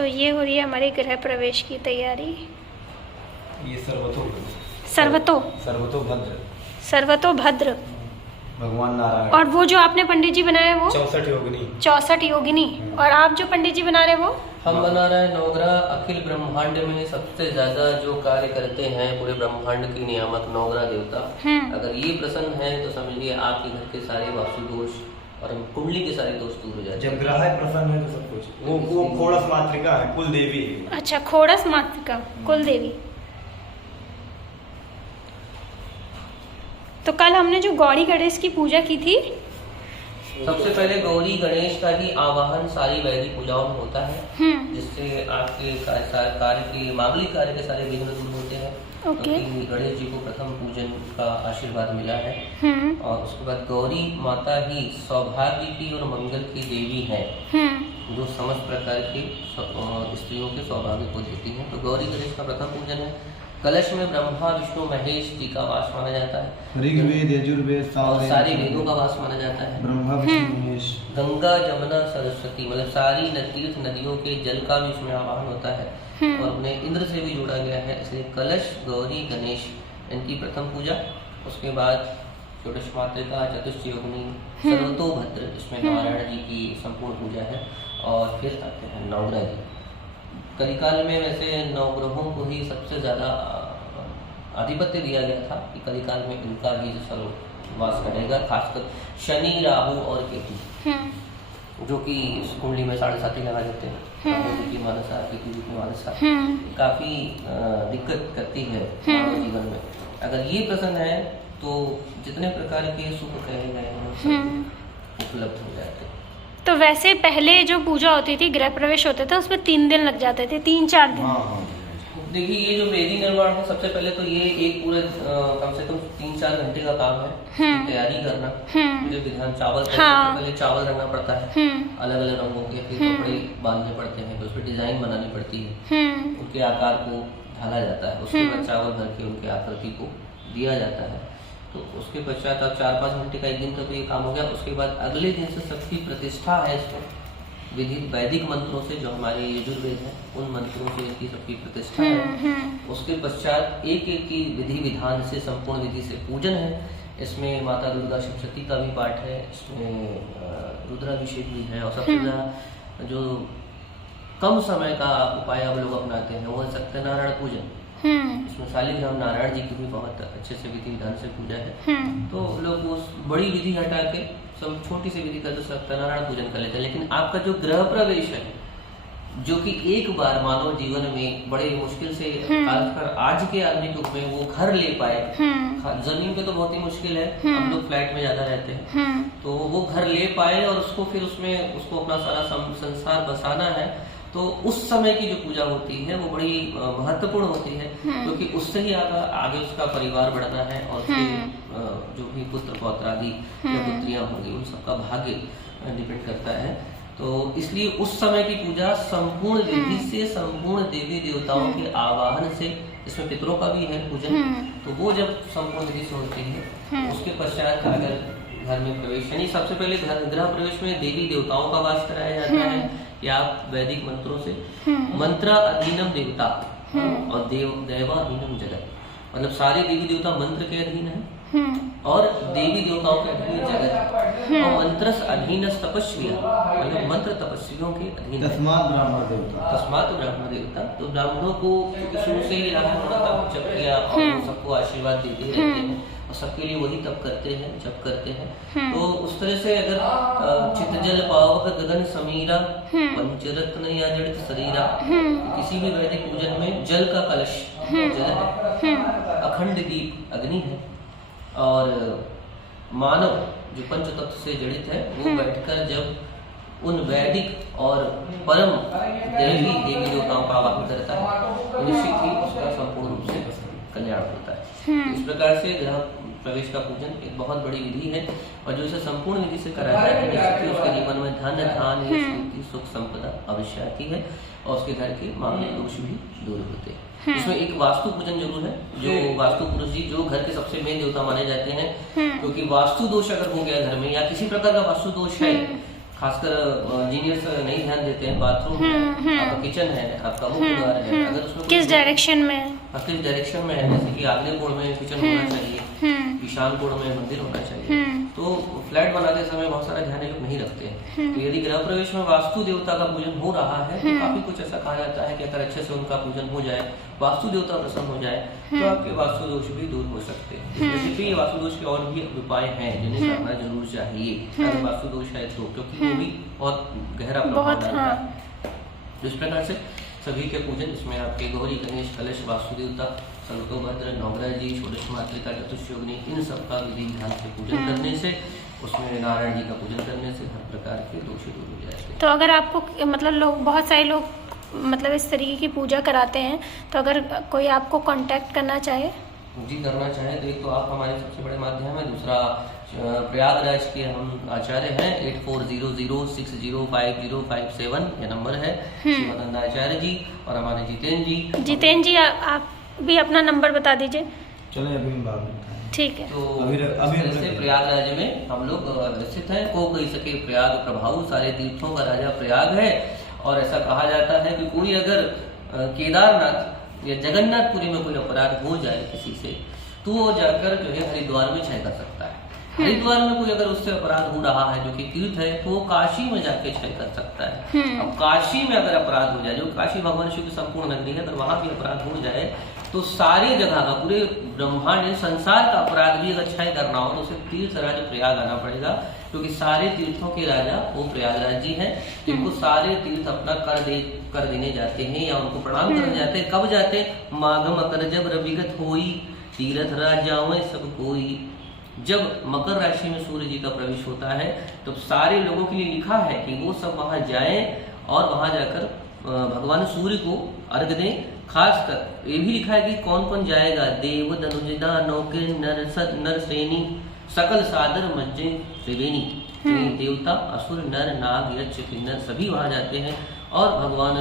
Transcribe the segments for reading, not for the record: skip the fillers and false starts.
तो ये हो रही है हमारी गृह प्रवेश की तैयारी। ये सर्वतो भद्र सर्वतो भद्र भगवान नारायण। और वो जो आपने पंडित जी बनाया वो 64 योगिनी। 64 योगिनी। और आप जो पंडित जी बना रहे वो हम बना रहे हैं नवग्रह। अखिल ब्रह्मांड में सबसे ज्यादा जो कार्य करते हैं पूरे ब्रह्मांड की नियामक नवग्रह देवता। अगर ये प्रसन्न है तो समझिए आपके घर के सारे वास्तु दोष और कुंडली के सारे दोष दूर हो जाते हैं। जब ग्रह प्रसन्न है तो सब कुछ। वो खोड़स मातृका है, कुल देवी है। अच्छा, खोड़स मातृका कुल देवी। तो कल हमने जो गौरी गणेश की पूजा की थी, सबसे पहले गौरी गणेश का ही आवाहन सारी वैदिक पूजाओं में होता है, जिससे आपके कार्य के मांगलिक कार्य के सारे विघ्न दूर होते हैं। क्योंकि गणेश जी को प्रथम पूजन का आशीर्वाद मिला है। और उसके बाद गौरी माता ही सौभाग्य की और मंगल की देवी है, जो समस्त प्रकार के स्त्रियों के सौभाग्य को देती हैं। तो गौरी गणेश का प्रथम पूजन है। कलश में ब्रह्मा विष्णु महेश जी का वास माना जाता है। ऋग्वेद यजुर्वेद सारे वेदों का वास माना जाता है। ब्रह्मा विष्णु महेश। गंगा जमुना सरस्वती मतलब सारी तीर्थ नदियों के जल का भी उसमें आवाहन होता है। और उन्हें इंद्र से भी जोड़ा गया है, इसलिए कलश गौरी गणेश इनकी प्रथम पूजा। उसके बाद षोडश मातृका, चतुष्ट योगिनी, सर्वतोभद्र, इसमें नारायण जी की संपूर्ण पूजा है। और फिर आते हैं नवग्रह जी। कलिकाल में वैसे नवग्रहों को ही सबसे ज्यादा आधिपत्य दिया गया था कि कलिकाल में इनका ही सर्ववास करेगा, खासकर शनि, राहु और केतु, जो कि कुंडली में 7.5 लगा देते हैं। राहु की मानसा, केतु की मानसा काफी दिक्कत करती है मानव जीवन में। अगर ये प्रसन्न है तो जितने प्रकार के सुख कहे गए हैं उपलब्ध हो जाते हैं। तो वैसे पहले जो पूजा होती थी, गृह प्रवेश होते थे, उसमें 3 दिन लग जाते थे, 3-4 दिन। देखिए ये जो वेदी निर्माण है, सबसे पहले तो ये एक पूरे कम से कम 3-4 घंटे का काम है। तैयारी करना, पूरे विधान चावल पहले चावल रखना पड़ता है अलग अलग रंगों के, फिर कपड़े बांधने पड़ते हैं, उस पर डिजाइन बनानी पड़ती है, उनके आकार को ढाला जाता है। उसके बाद चावल भर के उनके आकृति को दिया जाता है। तो उसके पश्चात अब 4-5 घंटे का एक दिन तो ये काम हो गया। उसके बाद अगले दिन से सबकी प्रतिष्ठा है इसमें विधि वैदिक मंत्रों से, जो हमारे यजुर्वेद है उन मंत्रों से इसकी सबकी प्रतिष्ठा है। उसके पश्चात एक एक की विधि विधान से संपूर्ण विधि से पूजन है। इसमें माता दुर्गा सप्तशती का भी पाठ है, इसमें रुद्राभिषेक भी है। और सबसे ज्यादा जो कम समय का उपाय हम लोग अपनाते हैं वो सत्यनारायण पूजन। इसमें शालिग्राम नारायण जी की भी बहुत अच्छे से विधि विधान से पूजा है। तो लोग वो बड़ी विधि हटा के सब छोटी सी विधि का जो सत्यनारायण पूजन कर लेते हैं। लेकिन आपका जो गृह प्रवेश है, जो कि एक बार मानव जीवन में बड़े मुश्किल से खासकर आज के आधुनिक युग में वो घर ले पाए। जमीन पे तो बहुत ही मुश्किल है, हम लोग फ्लैट में ज्यादा रहते हैं, तो वो घर ले पाए और उसको फिर उसमें उसको अपना सारा संसार बसाना है। तो उस समय की जो पूजा होती है वो बड़ी महत्वपूर्ण होती है, क्योंकि उससे ही आगे उसका परिवार बढ़ना है और जो भी पुत्र पौत्र आदि या पुत्रियां होंगी उन सबका भाग्य डिपेंड करता है। तो इसलिए उस समय की पूजा संपूर्ण विधि से, संपूर्ण देवी देवताओं के आवाहन से, इसमें पितरों का भी है पूजन, तो वो जब संपूर्ण विधि से होती है उसके पश्चात अगर घर में प्रवेश, यानी सबसे पहले गृह प्रवेश में देवी देवताओं का वास कराया जाता है या वैदिक मंत्रों से। मंत्र अधीनम देवता और देवाधीनम जगत, मतलब सारे देवी देवता मंत्र के अधीन है और देवी देवताओं के अधीन जगत। और मंत्र अधीन तपस्विया, मतलब मंत्र तपस्वियों के अधीन। तस्मात् ब्राह्मण देवता। तस्मात् ब्राह्मण देवता। तो ब्राह्मणों को शुरू से ही जप किया और सबको आशीर्वाद देते रहते हैं और सबके लिए वही तप करते हैं, जप करते हैं। तो उस तरह से अगर चित जल पावक गगन समीरा पंचरत्न या जड़ित शरीरा, किसी भी वैदिक पूजन में जल का कलश जल है, अखंड दीप अग्नि है, और मानव जो पंच तत्व से जड़ित है वो बैठकर जब उन वैदिक और परम देवी देवताओं का आवाहन करता है तो निश्चित ही उसका संपूर्ण रूप से कल्याण होता है। इस प्रकार से गृह प्रवेश का पूजन एक बहुत बड़ी विधि है और जो इसे संपूर्ण विधि से कराया जाता है निश्चित ही उसके जीवन में धन धान सुख संपदा अवश्य आती है और उसके घर के मांगलिक दोष भी दूर होते हैं। इसमें एक वास्तु पूजन जरूर है, जो वास्तु पुरुष जी जो घर के सबसे मेन देवता माने जाते हैं, क्योंकि वास्तु दोष अगर हो गया घर में या किसी प्रकार का वास्तु दोष है, खासकर जीनियस नहीं ध्यान देते हैं। बाथरूम है, आपका किचन है, आपका मुख्य द्वार है, अगर उसमें किस डायरेक्शन में है? किस डायरेक्शन में है, जैसे कि आग्नेय कोण में किचन होना चाहिए, ईशान कोण में मंदिर होना चाहिए, तो फ्लैट बनाते समय बहुत सारा ध्यान लोग नहीं रखते हैं। तो यदि गृह प्रवेश में वास्तु देवता का पूजन हो रहा है तो काफी कुछ ऐसा कहा जाता है कि अगर अच्छे से उनका पूजन हो जाए, वास्तु देवता प्रसन्न हो जाए, तो आपके वास्तु दोष भी दूर हो सकते हैं। जैसे कि वास्तु दोष के और भी उपाय हैं जिन्हें करना जरूर चाहिए अगर वास्तु दोष है तो, क्योंकि वो भी बहुत गहरा प्रभाव डालता है। इस प्रकार से सभी के पूजन, इसमें आपके गौरी, गणेश, कलश, वास्तु देवता, सर्वतोभद्र, नवग्रह जी, षोडश मातृका, चतुष्योगिनी, इन सब का विधि विधान से पूजन करने से, उसमें नारायण जी का पूजन करने से हर प्रकार के दोष दूर हो जाएंगे। तो अगर आपको मतलब लोग, बहुत सारे लोग मतलब इस तरीके की पूजा कराते हैं, तो अगर कोई आपको कांटेक्ट करना चाहे जी करना चाहे तो एक तो आप हमारे सबसे बड़े माध्यम है, दूसरा प्रयागराज के हम आचार्य हैं, 8400605057 ये नंबर है, श्रीमद आचार्य जी और हमारे जितेंद्र जी। जितेंद्र जी आप भी अपना नंबर बता दीजिए। चले अभी हम बात करते हैं। ठीक है। तो अभी जैसे प्रयागराज में हम लोग स्थित हैं, को कही सके प्रयाग प्रभाव, सारे तीर्थों का राजा प्रयाग है। और ऐसा कहा जाता है कि कोई अगर केदारनाथ या जगन्नाथपुरी में कोई अपराध हो जाए किसी से, तो वो जाकर जो है हरिद्वार में क्षय कर सकता है। हरिद्वार में कोई अगर उससे अपराध हो रहा है जो कि तीर्थ है, तो वो काशी में जाके क्षय कर सकता है। अब काशी में अगर अपराध हो जाए, जो काशी भगवान शिव की संपूर्ण नगरी है, अगर वहां भी अपराध हो जाए तो सारी जगह का, पूरे ब्रह्मांड संसार का अपराध भी अगर क्षय करना हो तो उसे तीर्थराज प्रयाग आना पड़ेगा, क्योंकि सारे तीर्थों के राजा वो प्रयागराज जी हैं। जिनको सारे तीर्थ अपना कर देने जाते हैं या उनको प्रणाम करने जाते हैं। कब जाते हैं? माघ मकर जब रविगत होई, तीर्थ राजाओं सब कोई। जब मकर राशि में सूर्य जी का प्रवेश होता है तो सारे लोगों के लिए लिखा है कि वो सब वहां जाएं और वहां जाकर भगवान सूर्य को अर्घ दें। खासकर ये भी लिखा है कि कौन कौन जाएगा, देव धनुज दानव के नर श्रेणी, सकल सादर मज्जे त्रिवेणी। देवता, असुर, नर, नाग, यक्ष, किन्नर सभी वहां जाते हैं और भगवान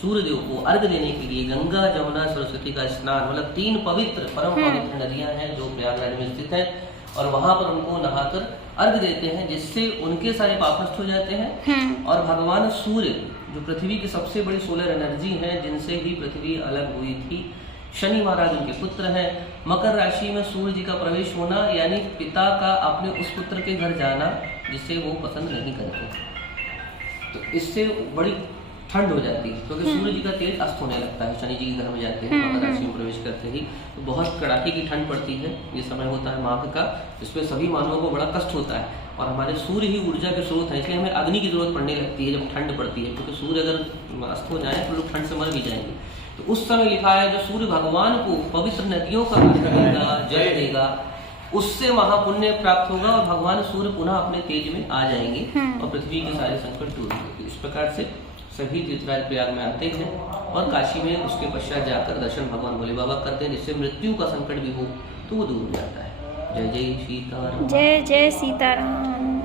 सूर्यदेव को अर्घ देने के लिए गंगा, जमुना, सरस्वती का स्नान, मतलब 3 पवित्र परम पवित्र नदियां हैं जो प्रयागराज में स्थित है, और वहां पर उनको नहाकर अर्घ देते हैं, जिससे उनके सारे पाप नष्ट हो जाते हैं। और भगवान सूर्य जो पृथ्वी की सबसे बड़ी सोलर एनर्जी है, जिनसे ही पृथ्वी अलग हुई थी, शनि महाराज उनके पुत्र हैं। मकर राशि में सूर्य जी का प्रवेश होना यानी पिता का अपने उस पुत्र के घर जाना जिसे वो पसंद नहीं करते, तो इससे बड़ी ठंड हो जाती है, क्योंकि सूर्य जी का तेज अस्त होने लगता है। शनि जी के घर में जाते हैं मकर राशि में प्रवेश करते ही, तो बहुत कड़ाके की ठंड पड़ती है। ये समय होता है माघ का, जिसमें सभी मानवों को बड़ा कष्ट होता है। और हमारे सूर्य ही ऊर्जा के स्रोत है, इसलिए हमें अग्नि की जरूरत पड़ने लगती है जब ठंड पड़ती है, क्योंकि सूर्य अगर अस्त हो जाए तो लोग ठंड से मर भी जाएंगे। तो उस समय लिखा है जो सूर्य भगवान को पवित्र नदियों का देगा, जल देगा, उससे महापुण्य प्राप्त होगा और भगवान सूर्य पुनः अपने तेज में आ जाएंगे और पृथ्वी के सारे संकट दूर होंगे। इस प्रकार से सभी तीर्थराज प्रयाग में आते हैं और काशी में उसके पश्चात जाकर दर्शन भगवान भोले बाबा करते हैं, जिससे मृत्यु का संकट भी हो तो वो दूर हो जाता है। जय जय सीताराम। जय जय सीताराम।